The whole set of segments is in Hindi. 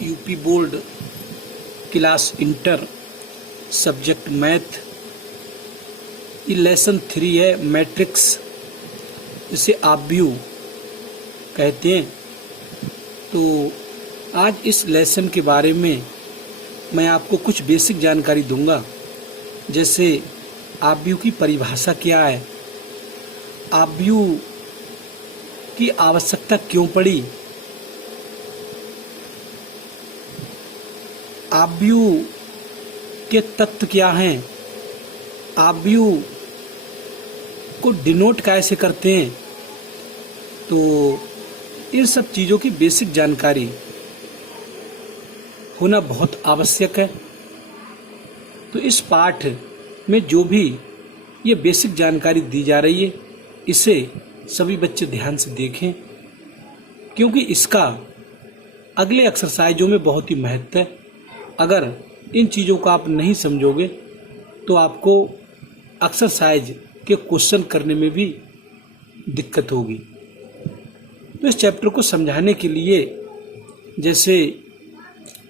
UP board class inter subject math, ये लेसन 3 है, मैट्रिक्स, इसे आव्यूह कहते हैं। तो आज इस लेसन के बारे में मैं आपको कुछ बेसिक जानकारी दूंगा, जैसे आव्यूह की परिभाषा क्या है, आव्यूह की आवश्यकता क्यों पड़ी, आव्यूह के तत्व क्या हैं, आव्यूह को डिनोट कैसे करते हैं। तो इन सब चीज़ों की बेसिक जानकारी होना बहुत आवश्यक है। तो इस पाठ में जो भी ये बेसिक जानकारी दी जा रही है, इसे सभी बच्चे ध्यान से देखें, क्योंकि इसका अगले एक्सरसाइजों में बहुत ही महत्व है। अगर इन चीज़ों को आप नहीं समझोगे तो आपको एक्सरसाइज के क्वेश्चन करने में भी दिक्कत होगी। तो इस चैप्टर को समझाने के लिए जैसे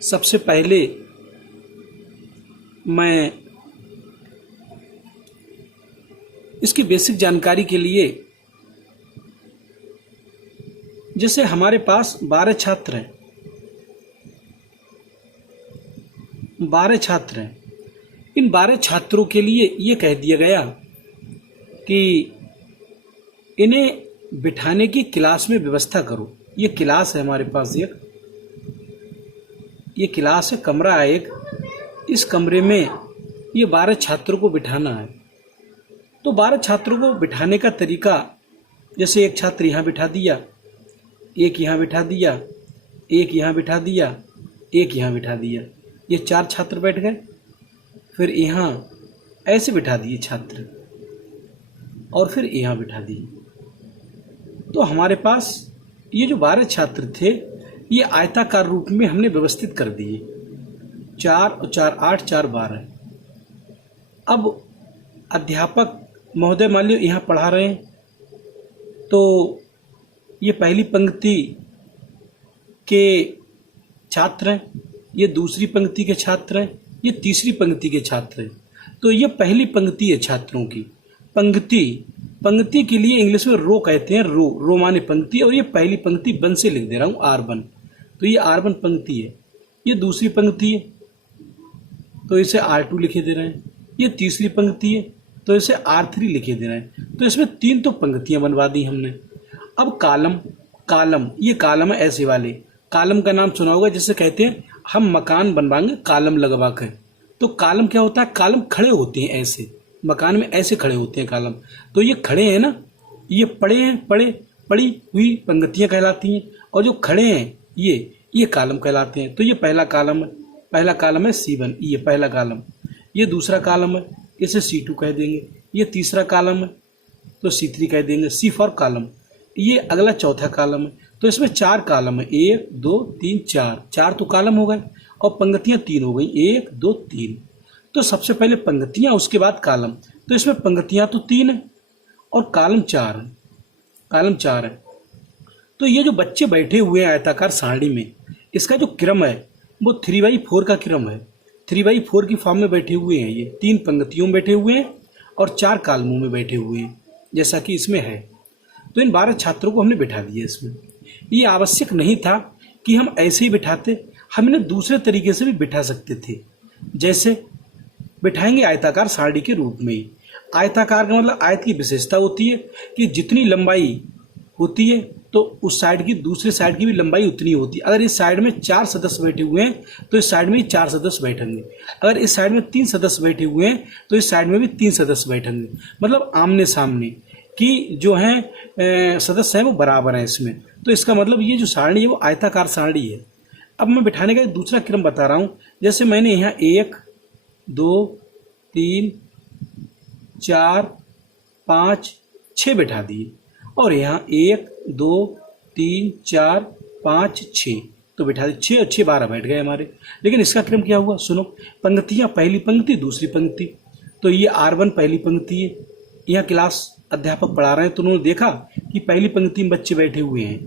सबसे पहले मैं इसकी बेसिक जानकारी के लिए, जैसे हमारे पास 12 छात्र हैं, 12 छात्र हैं, इन 12 छात्रों के लिए ये कह दिया गया कि इन्हें बिठाने की क्लास में व्यवस्था करो। ये क्लास है हमारे पास, ये क्लास है, कमरा है एक, इस कमरे में ये 12 छात्रों को बिठाना है। तो 12 छात्रों को बिठाने का तरीका, जैसे एक छात्र यहाँ बिठा दिया, एक यहाँ बिठा दिया, एक यहाँ बिठा दिया, एक यहाँ बिठा दिया, ये 4 छात्र बैठ गए। फिर यहाँ ऐसे बिठा दिए छात्र और फिर यहाँ बिठा दिए। तो हमारे पास ये जो 12 छात्र थे, ये आयताकार रूप में हमने व्यवस्थित कर दिए, 4 और 4 8, 4 12। अब अध्यापक महोदय मान लो यहाँ पढ़ा रहे हैं, तो ये पहली पंक्ति के छात्र हैं, ये दूसरी पंक्ति के छात्र हैं, ये तीसरी पंक्ति के छात्र हैं। तो ये पहली पंक्ति है छात्रों की। पंक्ति के लिए इंग्लिश में रो कहते हैं, रो माने पंक्ति, और ये पहली पंक्ति 1 से लिख दे रहा हूँ, R1। तो ये R1 पंक्ति है। ये दूसरी पंक्ति है तो इसे R2 लिखे दे रहे हैं। ये तीसरी पंक्ति है तो इसे R3 लिखे दे रहे हैं। तो इसमें 3 तो पंक्तियां बनवा दी हमने। अब कालम, ये कालम है ऐसे वाले। कालम का नाम सुना होगा, जिसे कहते हैं हम मकान बनवाएंगे कालम लगवा कर। तो कालम क्या होता है, कालम खड़े होते हैं ऐसे, मकान में ऐसे खड़े होते हैं कालम। तो ये खड़े हैं ना, ये पड़ी हुई पंक्तियां कहलाती हैं, और जो खड़े हैं ये कालम कहलाते हैं। तो ये पहला कालम है C1, ये पहला कालम। ये दूसरा कालम है, इसे C2 कह देंगे। ये तीसरा कालम है तो C3 कह देंगे, C फॉर कालम। ये अगला चौथा कालम है। तो इसमें 4 कालम है, 1 2 3 4, 4 तो कालम हो गए और पंक्तियां 3 हो गई, 1 2 3। तो सबसे पहले पंक्तियां, उसके बाद कालम। तो इसमें पंक्तियां तो 3 है और कालम 4 है। तो ये जो बच्चे बैठे हुए हैं आयताकार सारणी में, इसका जो क्रम है वो 3/4 का क्रम है। 3/4 की फॉर्म में बैठे हुए हैं, ये 3 पंक्तियों में बैठे हुए हैं और 4 कालमों में बैठे हुए हैं, जैसा कि इसमें है। तो इन 12 छात्रों को हमने बिठा दिया इसमें। ये आवश्यक नहीं था कि हम ऐसे ही बिठाते, हम इन्हें दूसरे तरीके से भी बिठा सकते थे। जैसे बिठाएंगे आयताकार सारणी के रूप में। आयताकार का मतलब, आयत की विशेषता होती है कि जितनी लंबाई होती है तो उस साइड की, दूसरे साइड की भी लंबाई उतनी होती है। अगर इस साइड में 4 सदस्य बैठे हुए हैं तो इस साइड में 4 सदस्य बैठेंगे। अगर इस साइड में 3 सदस्य बैठे हुए हैं तो इस साइड में भी 3 सदस्य बैठेंगे। मतलब आमने सामने की जो है सदस्य हैं वो बराबर हैं इसमें। तो इसका मतलब ये जो सारणी है वो आयताकार सारणी है। अब मैं बिठाने का दूसरा क्रम बता रहा हूँ। जैसे मैंने यहाँ 1 2 3 4 5 6 बिठा दिए, और यहाँ 1 2 3 4 5 6, तो बिठा दिए 6 और 6 12 बैठ गए हमारे। लेकिन इसका क्रम क्या हुआ सुनो, पंक्तियाँ, पहली पंक्ति दूसरी पंक्ति। तो ये R1 पहली पंक्ति है। यहाँ क्लास अध्यापक पढ़ा रहे हैं तो उन्होंने देखा कि पहली पंक्ति में बच्चे बैठे हुए हैं,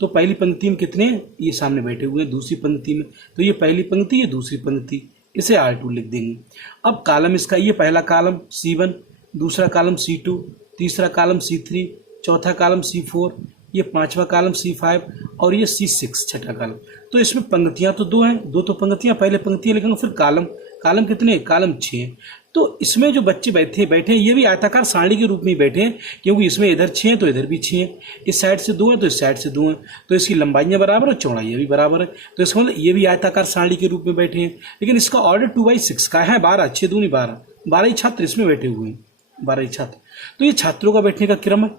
तो पहली पंक्ति में कितने हैं, ये सामने बैठे हुए हैं दूसरी पंक्ति में, तो ये पहली पंक्ति, ये दूसरी पंक्ति, इसे R2 लिख देंगे। अब कॉलम इसका, ये पहला कॉलम C1, दूसरा कॉलम C2, तीसरा कॉलम C3, चौथा कॉलम C4, ये पांचवा कॉलम C5 और ये C6 छठा कॉलम। तो इसमें पंक्तियां तो दो हैं, दो तो पंक्तियां, पहले पंक्तियां लिखेंगे, फिर कॉलम, कॉलम कितने, कॉलम 6। तो इसमें जो बच्चे बैठे हैं ये भी आयताकार सारणी के रूप में बैठे हैं, क्योंकि इसमें इधर 6 हैं तो इधर भी 6 हैं, इस साइड से 2 हैं तो इस साइड से 2 हैं, तो इसकी लंबाइयां बराबर और चौड़ाइयां भी बराबर है। तो इसका मतलब ये भी आयताकार सारणी के रूप में बैठे हैं, लेकिन इसका ऑर्डर 2/6 का है, 12, 6 दूनी 12, 12 ही छात्र इसमें बैठे हुए हैं, 12 ही छात्र। तो ये छात्रों का बैठने का क्रम है।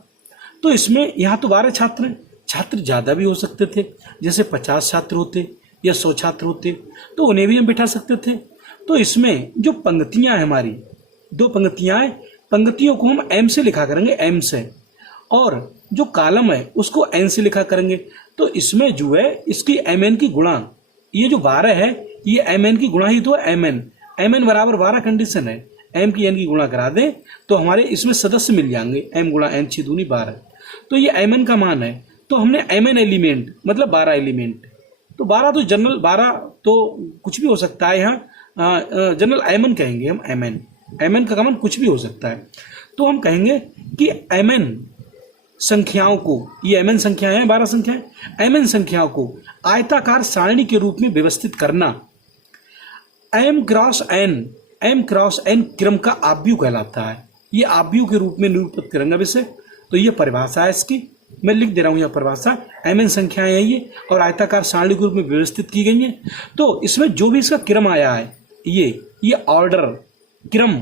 तो इसमें यहाँ तो 12 छात्र हैं, छात्र ज़्यादा भी हो सकते थे, जैसे 50 छात्र होते या 100 छात्र होते तो उन्हें भी हम बिठा सकते थे। तो इसमें जो पंक्तियाँ हैं हमारी, 2 पंक्तियाँ हैं, पंक्तियों को हम M से लिखा करेंगे, M से, और जो कॉलम है उसको N से लिखा करेंगे। तो इसमें जो है इसकी MN की गुणा, ये जो 12 है ये MN की गुणा ही तो है, MN बराबर 12 कंडीशन है, M की N की गुणा करा दें तो हमारे इसमें सदस्य मिल जाएंगे, M गुणा N 6 दूनी 12। तो ये MN का मान है, तो हमने MN एलिमेंट मतलब 12 एलिमेंट, तो 12 तो जनरल, 12 तो कुछ भी हो सकता है, यहाँ जनरल MN कहेंगे हम, MN का मान कुछ भी हो सकता है। तो हम कहेंगे कि MN संख्याओं को, ये MN संख्याएं हैं, 12 संख्याएं, MN संख्याओं को आयताकार सारणी के रूप में व्यवस्थित करना M क्रॉस N क्रम का आव्यूह कहलाता है। ये आव्यूह के रूप में निरूपित करेंगे अब इसे। तो ये परिभाषा है इसकी, मैं लिख दे रहा हूँ यह परिभाषा, MN संख्याएं हैं ये और आयताकार सारणी के रूप में व्यवस्थित की गई हैं। तो इसमें जो भी इसका क्रम आया है ये ऑर्डर क्रम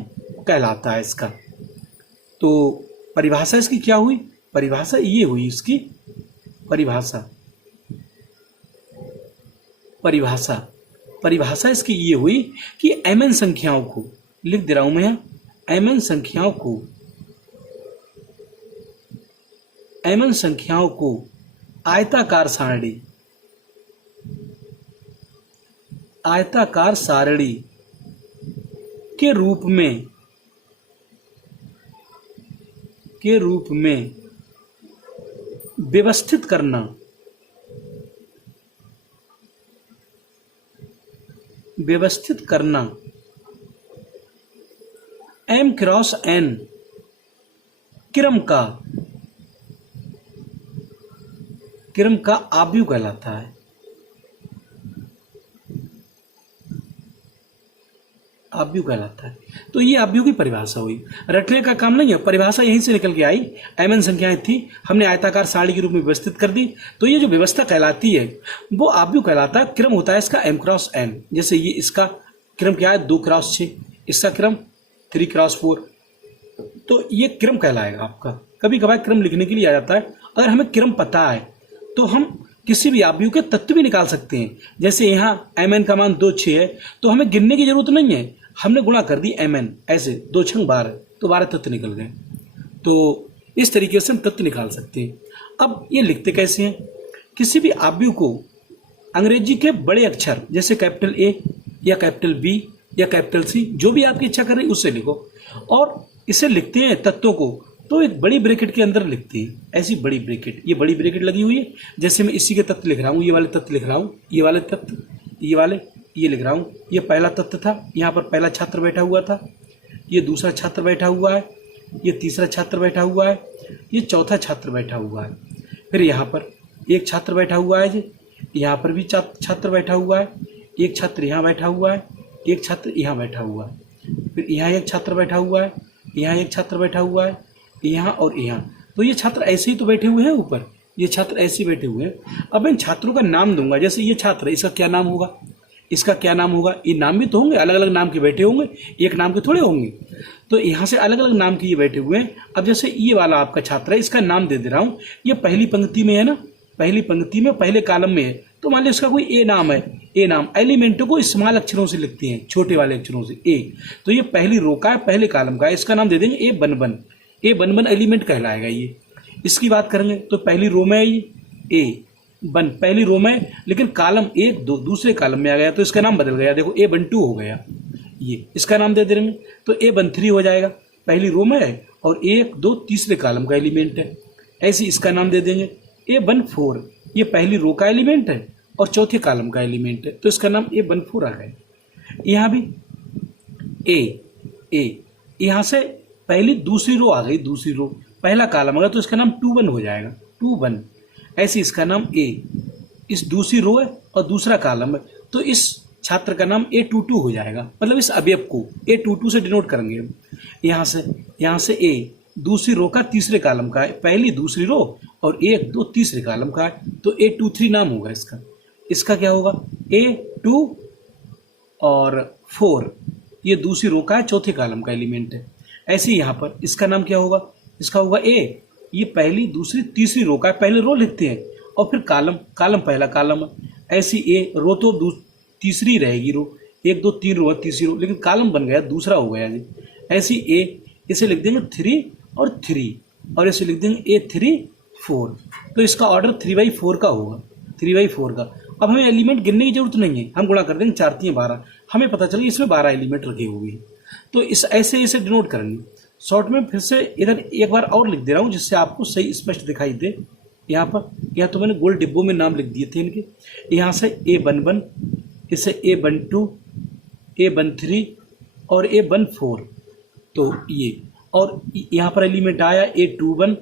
कहलाता है इसका। तो परिभाषा इसकी क्या हुई, परिभाषा ये हुई इसकी, परिभाषा इसकी ये हुई कि MN संख्याओं को, लिख दे रहा हूं मैं, MN संख्याओं को आयताकार सारणी के रूप में व्यवस्थित करना, M क्रॉस N क्रम का आव्यूह कहलाता है। तो ये आव्यूह की परिभाषा हुई, रटने का काम नहीं है, परिभाषा यहीं से निकल के आई। MN संख्याएं थी, हमने आयताकार सारणी के रूप में व्यवस्थित कर दी, तो ये जो व्यवस्था कहलाती है वो आव्यूह कहलाता है। क्रम होता है इसका M क्रॉस N, जैसे ये इसका क्रम क्या है 2 क्रॉस 6, इसका क्रम 3 क्रॉस 4, तो ये क्रम कहलाएगा आपका। कभी कभार क्रम लिखने के लिए आ जाता है, अगर हमें क्रम पता है तो हम किसी भी आव्यूह के तत्व भी निकाल सकते हैं। जैसे यहाँ MN का मान 2 6 है, तो हमें गिनने की जरूरत नहीं है, हमने गुणा कर दी MN, ऐसे 2 6 12, तो 12 तत्व निकल गए। तो इस तरीके से हम तत्व निकाल सकते हैं। अब ये लिखते कैसे हैं, किसी भी आव्यूह को अंग्रेजी के बड़े अक्षर जैसे कैपिटल A या कैपिटल B या कैपिटल C, जो भी आपकी इच्छा कर रही उससे लिखो, और इसे लिखते हैं तत्वों को तो एक बड़ी ब्रैकेट के अंदर लिखते हैं, ऐसी बड़ी ब्रैकेट, ये बड़ी ब्रैकेट लगी हुई है। जैसे मैं इसी के तत्व लिख रहा हूँ, ये वाले तत्व लिख रहा हूँ, ये वाले तत्व, ये लिख रहा हूँ। ये पहला तत्व था, यहाँ पर पहला छात्र बैठा हुआ था, ये दूसरा छात्र बैठा हुआ है, ये तीसरा छात्र बैठा हुआ है, ये चौथा छात्र बैठा हुआ है, फिर यहाँ पर एक छात्र बैठा हुआ है, यहाँ पर भी छात्र बैठा हुआ है, एक छात्र यहाँ बैठा हुआ है, एक छात्र यहाँ बैठा हुआ है, फिर यहाँ एक छात्र बैठा हुआ है, यहाँ एक छात्र बैठा हुआ है, यहाँ और यहाँ। तो ये छात्र ऐसे ही तो बैठे हुए हैं ऊपर, ये छात्र ऐसे ही बैठे हुए हैं। अब मैं इन छात्रों का नाम दूंगा, जैसे ये छात्र है, इसका क्या नाम होगा, इसका क्या नाम होगा, ये नाम भी तो होंगे, अलग अलग नाम के बैठे होंगे, एक नाम के थोड़े होंगे। तो यहाँ से अलग अलग नाम के ये बैठे हुए हैं। अब जैसे ये वाला आपका छात्र है, इसका नाम दे दे रहा हूँ, ये पहली पंक्ति में है ना, पहली पंक्ति में पहले कॉलम में है, तो मान लीजिए इसका कोई ए नाम है, ए नाम एलिमेंटों को स्मॉल अक्षरों से लिखते हैं, छोटे वाले अक्षरों से ए। तो ये पहली रो का है, पहले कॉलम का है, इसका नाम दे देंगे ए बन, ए बन एलिमेंट कहलाएगा ये। इसकी बात करेंगे तो पहली रो में है ये ए बन, पहली रो में, लेकिन कॉलम 1 2 दूसरे कॉलम में आ गया तो इसका नाम बदल गया, देखो ए बन 2 हो गया, ये इसका नाम दे देंगे तो ए बन 3 हो जाएगा, पहली रो में है और 1 2 तीसरे कॉलम का एलिमेंट है। ऐसे इसका नाम दे देंगे ए बन 4, ये पहली रो का एलिमेंट है और चौथे कॉलम का एलिमेंट है, तो इसका नाम A14 आ गया। यहाँ भी ए यहाँ से पहली दूसरी रो आ गई, दूसरी रो पहला कॉलम आ गया, तो इसका नाम 21 हो जाएगा, 21। ऐसे इसका नाम ए, इस दूसरी रो है और दूसरा कॉलम है, तो इस छात्र का नाम A22 हो जाएगा। मतलब इस अवयव को A22 से डिनोट करेंगे हम। यहाँ से ए दूसरी रो का तीसरे कॉलम का है, पहली दूसरी रो और 1 2 तीसरे कॉलम का है, तो A23 नाम होगा इसका। इसका क्या होगा, A2 और 4 ये दूसरी रो का है, चौथे कॉलम का एलिमेंट है। ऐसे यहाँ पर इसका नाम क्या होगा, इसका होगा ए, ये पहली दूसरी तीसरी रो का है, पहले रो लिखते हैं और फिर कॉलम पहला कॉलम है। ऐसी ए रो तो तीसरी रहेगी, रो 1 2 3 रो है, तीसरी रो, लेकिन कॉलम बन गया दूसरा हो गया जी। ऐसी ए, इसे लिख देंगे 3 और 3 और इसे लिख देंगे A3 4, तो इसका ऑर्डर 3/4 का होगा, 3/4 का। अब हमें एलिमेंट गिनने की जरूरत नहीं है, हम गुणा कर देंगे, 4 3 12, हमें पता चलेगा इसमें 12 एलिमेंट रखे हुए हैं। तो इस ऐसे डिनोट करेंगे। शॉर्ट में फिर से इधर एक बार और लिख दे रहा हूँ जिससे आपको सही स्पष्ट दिखाई दे। यहाँ तो मैंने गोल डिब्बों में नाम लिख दिए थे इनके। यहाँ से A11, इसे A12, A13 और A14, तो ये, और यहाँ पर एलिमेंट आया A21,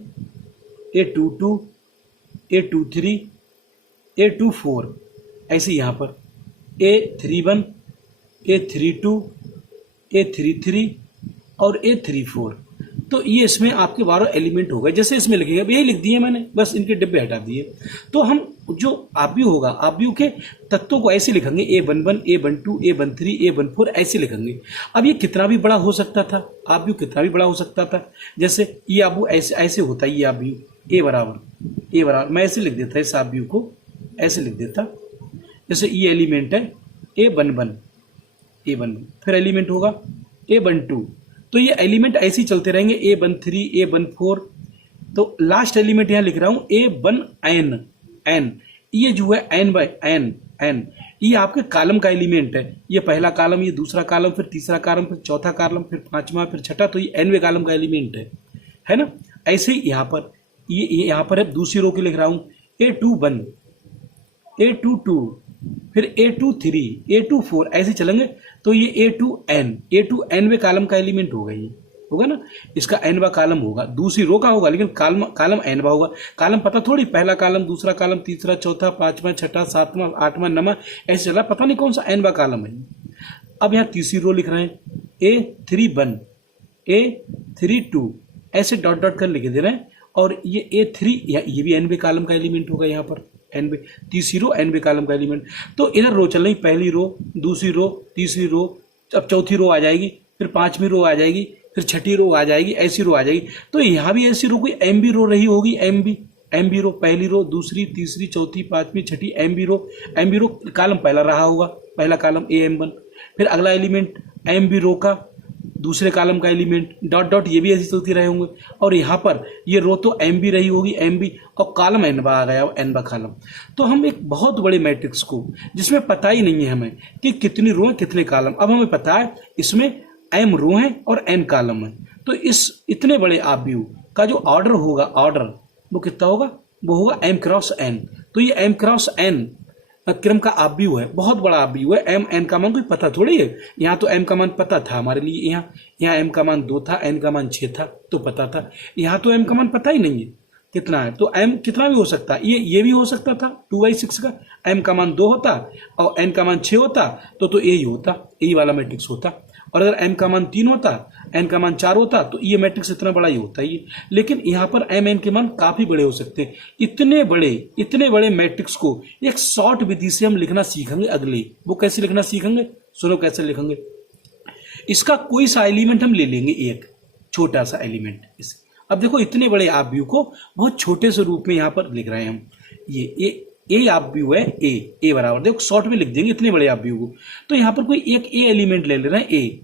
A22, A23, A24। ऐसे यहाँ पर A31, A32, A33 और A34, तो ये इसमें आपके 12 एलिमेंट हो गए। जैसे इसमें लिखेंगे, अब यही लिख दिए मैंने, बस इनके डिब्बे हटा दिए। तो हम जो आव्यूह होगा, आव्यूह के तत्वों को ऐसे लिखेंगे, A11, A12, A13, A14 ऐसे लिखेंगे। अब ये कितना भी बड़ा हो सकता था, आव्यूह कितना भी बड़ा हो सकता था। जैसे ये आव्यूह ऐसे होता है, ये आव्यूह A बराबर मैं ऐसे लिख देता, इस आव्यूह को ऐसे लिख देता। जैसे ये एलिमेंट है A11, फिर एलिमेंट होगा A12, तो ये एलिमेंट ऐसे ही चलते रहेंगे, A13, A14, तो लास्ट एलिमेंट यहाँ लिख रहा हूँ A1n, ये जो है n, ये आपके कॉलम का एलिमेंट है। ये पहला कॉलम, ये दूसरा कॉलम, फिर तीसरा कॉलम, फिर चौथा कॉलम, फिर पांचवा, फिर छठा, तो ये nवें कॉलम का एलिमेंट है ना। ऐसे ही यहाँ पर ये यहाँ पर है, दूसरी रो की लिख रहा हूँ A21, A22, फिर A23, A24, ऐसे चलेंगे, तो ये A2n वे कॉलम का एलिमेंट होगा, ये होगा ना, इसका nवा कॉलम होगा, दूसरी रो का होगा, लेकिन कॉलम nवा होगा। कॉलम पता थोड़ी, पहला कॉलम, दूसरा कॉलम, तीसरा, चौथा, पांचवा, छठा, सातवां, आठवां, नवां, ऐसे चला, पता नहीं कौन सा nवा कॉलम है। अब यहाँ तीसरी रो लिख रहे हैं A31, A32, ऐसे डॉट डॉट कर लिख दे रहे हैं, और ये A3, ये भी nवे कॉलम का एलिमेंट होगा, यहाँ पर nवे, तीसरी रो nवे कॉलम का एलिमेंट। तो इधर रो चल रही, पहली रो, दूसरी रो, तीसरी रो, अब चौथी रो आ जाएगी, फिर पांचवी रो आ जाएगी, फिर छठी रो आ जाएगी, ऐसी रो आ जाएगी। तो यहाँ भी ऐसी रो कोई MB रो रही होगी, MB रो, पहली रो, दूसरी, तीसरी, चौथी, पांचवी, छठी, MB रो कॉलम पहला रहा होगा, पहला कॉलम AM1, फिर अगला एलिमेंट MB रो का दूसरे कॉलम का एलिमेंट, डॉट डॉट, ये भी ऐसे चलती रहे होंगे। और यहाँ पर ये रो तो MB रही होगी, MB, और कॉलम nवा आ गया, nवा कॉलम। तो हम एक बहुत बड़े मैट्रिक्स को, जिसमें पता ही नहीं है हमें कि कितनी रो है, कितने कॉलम, अब हमें पता है इसमें m रो है और n कॉलम है, तो इस इतने बड़े आव्यूह का जो ऑर्डर होगा, ऑर्डर वो कितना होगा, वो होगा m क्रॉस n। तो ये m क्रॉस n क्रम का आव्यूह है, बहुत बड़ा आव्यूह है। m n का मान कोई पता थोड़ी है, यहाँ तो m का मान पता था हमारे लिए, यहाँ m का मान 2 था, n का मान 6 था, तो पता था। यहाँ तो m का मान पता ही नहीं है कितना है, तो m कितना भी हो सकता है, ये भी हो सकता था 2/6 का, m का मान 2 होता और n का मान 6 होता, तो यही होता, यही वाला मैट्रिक्स होता। और अगर m का मान 3 होता, n का मान 4 होता, तो ये मैट्रिक्स इतना बड़ा ही होता है ये। लेकिन यहाँ पर m n के मान काफी बड़े हो सकते हैं। इतने बड़े मैट्रिक्स को एक शॉर्ट विधि से हम लिखना सीखेंगे अगले। वो कैसे लिखना सीखेंगे, सुनो कैसे लिखेंगे। इसका कोई सा एलिमेंट हम ले लेंगे, एक छोटा सा एलिमेंट इसे। अब देखो, इतने बड़े आव्यूह को बहुत छोटे से रूप में यहाँ पर लिख रहे हैं हम। ये ए आव्यूह है, ए बराबर, देखो शॉर्ट में लिख देंगे इतने बड़े आव्यूह को। तो यहाँ पर कोई एक ए एलिमेंट ले रहे हैं, ए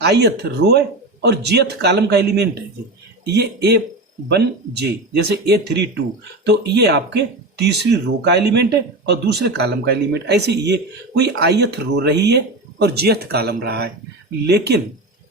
आयत रो है और jth कॉलम का एलिमेंट है जी। ये A1j, जैसे A32, तो ये आपके तीसरी रो का एलिमेंट है और दूसरे कॉलम का एलिमेंट। ऐसे ये कोई आयत रो रही है और jth कॉलम रहा है,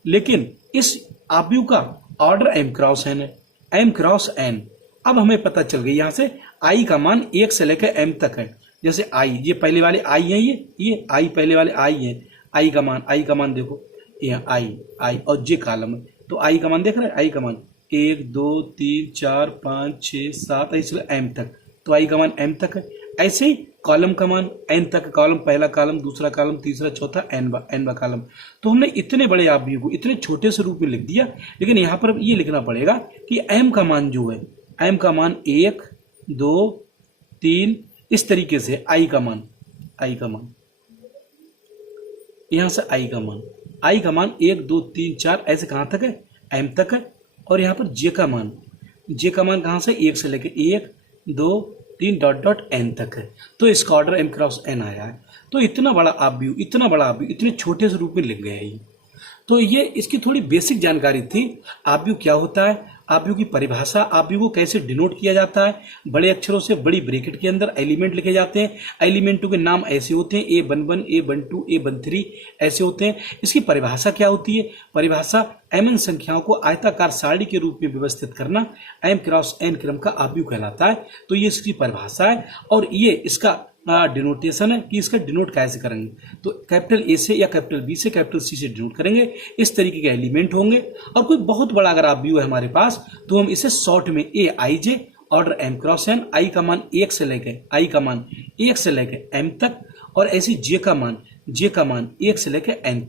लेकिन इस आव्यूह का ऑर्डर m क्रॉस n है, m क्रॉस n, अब हमें पता चल गई यहाँ से आई का मान 1 से लेकर m तक है। जैसे आई, ये पहले वाले आई है, ये आई पहले वाले आई है। आई का मान देखो, ये आई और जे कॉलम है, तो आई का मान देख रहे हैं, आई का मान 1 2 3 4 5 6 7 ऐसे m तक, तो आई का मान m तक है। ऐसे ही कॉलम का मान n तक, कॉलम पहला कॉलम, दूसरा कॉलम, तीसरा, चौथा, n कॉलम। तो हमने इतने बड़े आव्यूह को इतने छोटे से रूप में लिख दिया, लेकिन यहाँ पर ये लिखना पड़ेगा कि m का मान जो है, m का मान 1 2 3 इस तरीके से, आई का मान यहाँ से आई का मान 1 2 3 4 ऐसे कहाँ तक है, m तक है। और यहाँ पर जे का मान कहाँ से, 1 से लेके 1 2 3 डॉट n तक है। तो इसका ऑर्डर m क्रॉस n आया है। तो इतना बड़ा आव्यूह इतने छोटे से रूप में लिख गया है ये। तो ये इसकी थोड़ी बेसिक जानकारी थी। आव्यूह क्या होता है, आव्यूह की परिभाषा, आव्यूह को कैसे डिनोट किया जाता है। बड़े अक्षरों से बड़ी ब्रैकेट के अंदर एलिमेंट लिखे जाते हैं। एलिमेंटों के नाम ऐसे होते हैं, A11 A12 A13 ऐसे होते हैं। इसकी परिभाषा क्या होती है, परिभाषा mn संख्याओं को आयताकार सारणी के रूप में व्यवस्थित करना m क्रॉस n क्रम का आव्यूह कहलाता है। तो ये इसकी परिभाषा है और ये इसका डिनोटेशन है कि इसका डिनोट कैसे करेंगे। तो कैपिटल ए से या कैपिटल बी से कैपिटल सी से डिनोट करेंगे। इस तरीके के एलिमेंट होंगे। और कोई बहुत बड़ा अगर आव्यूह है हमारे पास, तो हम इसे शॉर्ट में ए आई जे ऑर्डर m क्रॉस n, आई का मान 1 से लेके m तक, और ऐसी जे का मान 1 से लेकर n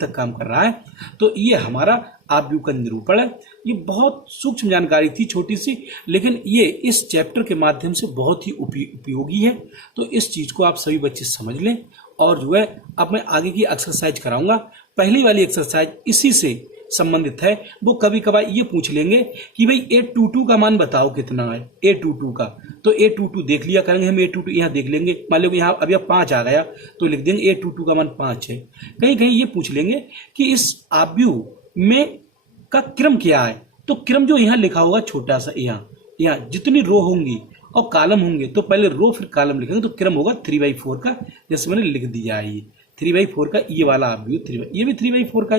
तक काम कर रहा है। तो ये हमारा आव्यूह का निरूपण है। ये बहुत सूक्ष्म जानकारी थी, छोटी सी, लेकिन ये इस चैप्टर के माध्यम से बहुत ही उपयोगी है। तो इस चीज को आप सभी बच्चे समझ लें। और जो है अब मैं आगे की एक्सरसाइज कराऊंगा। पहली वाली एक्सरसाइज इसी से संबंधित है। वो कभी कभार ये पूछ लेंगे कि भाई A22 का मान बताओ कितना है, A22 का। तो A22 देख लिया करेंगे हम, A22 यहाँ देख लेंगे। मान लो यहाँ अभी 5 आ गया तो लिख देंगे A22 का मान 5 है। कहीं कहीं ये पूछ लेंगे कि इस आव्यूह में का क्रम क्या है। तो क्रम जो यहाँ लिखा होगा छोटा सा, यहाँ जितनी रो होंगी और कॉलम होंगे, तो पहले रो फिर कॉलम लिखेंगे, तो क्रम होगा 3/4 का। जैसे मैंने लिख दिया है, ये 3/4 का ये वाला आव्यूह, ये भी 3/4 का,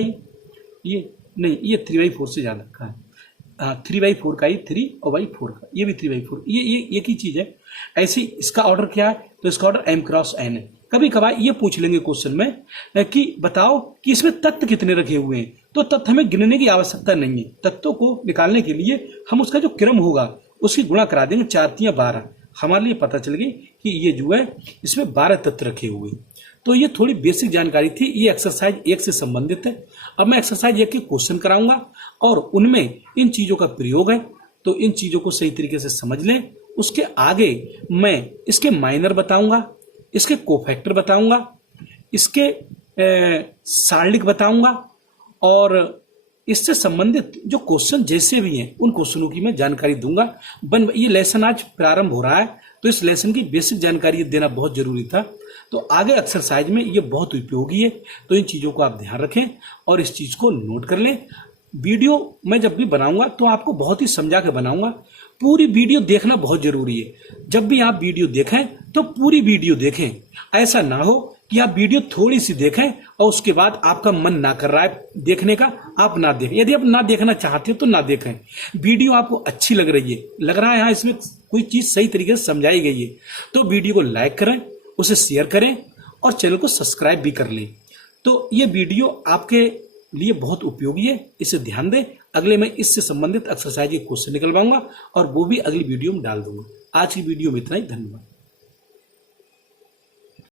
ये नहीं, ये 3/4 से ज्यादा का है। 3/4 का, ये 3 और 4 का, ये भी 3/4, ये एक ही चीज है। ऐसे इसका ऑर्डर क्या है, तो इसका ऑर्डर m क्रॉस n है। कभी कभार ये पूछ लेंगे क्वेश्चन में कि बताओ कि इसमें तत्व कितने रखे हुए हैं। तो तत्व हमें गिनने की आवश्यकता नहीं है। तत्वों को निकालने के लिए हम उसका जो क्रम होगा उसकी गुणा करा देंगे, 4 3 12। हमारे लिए पता चल गई कि ये जो है इसमें 12 तत्व रखे हुए। तो ये थोड़ी बेसिक जानकारी थी। ये एक्सरसाइज 1 से संबंधित है। अब मैं एक्सरसाइज 1 के क्वेश्चन कराऊंगा और उनमें इन चीजों का प्रयोग है। तो इन चीजों को सही तरीके से समझ लें। उसके आगे मैं इसके माइनर बताऊंगा, इसके कोफैक्टर बताऊंगा, इसके सारणिक बताऊंगा, और इससे संबंधित जो क्वेश्चन जैसे भी हैं उन क्वेश्चनों की मैं जानकारी दूंगा। ये लेसन आज प्रारंभ हो रहा है, तो इस लेसन की बेसिक जानकारी देना बहुत जरूरी था। तो आगे एक्सरसाइज में ये बहुत उपयोगी है। तो इन चीजों को आप ध्यान रखें और इस चीज को नोट कर लें। वीडियो मैं जब भी बनाऊंगा तो आपको बहुत ही समझा के बनाऊंगा। पूरी वीडियो देखना बहुत जरूरी है। जब भी आप वीडियो देखें तो पूरी वीडियो देखें। ऐसा ना हो कि आप वीडियो थोड़ी सी देखें और उसके बाद आपका मन ना कर रहा है देखने का, आप ना देखें। यदि आप ना देखना चाहते हो तो ना देखें। वीडियो आपको अच्छी लग रही है, लग रहा है हाँ इसमें कोई चीज सही तरीके से समझाई गई है, तो वीडियो को लाइक करें, उसे शेयर करें और चैनल को सब्सक्राइब भी कर लें। तो ये वीडियो आपके लिए बहुत उपयोगी है, इसे ध्यान दें। अगले मैं इससे संबंधित एक्सरसाइज के क्वेश्चन निकलवाऊंगा और वो भी अगली वीडियो में डाल दूंगा। आज की वीडियो में इतना ही। धन्यवाद।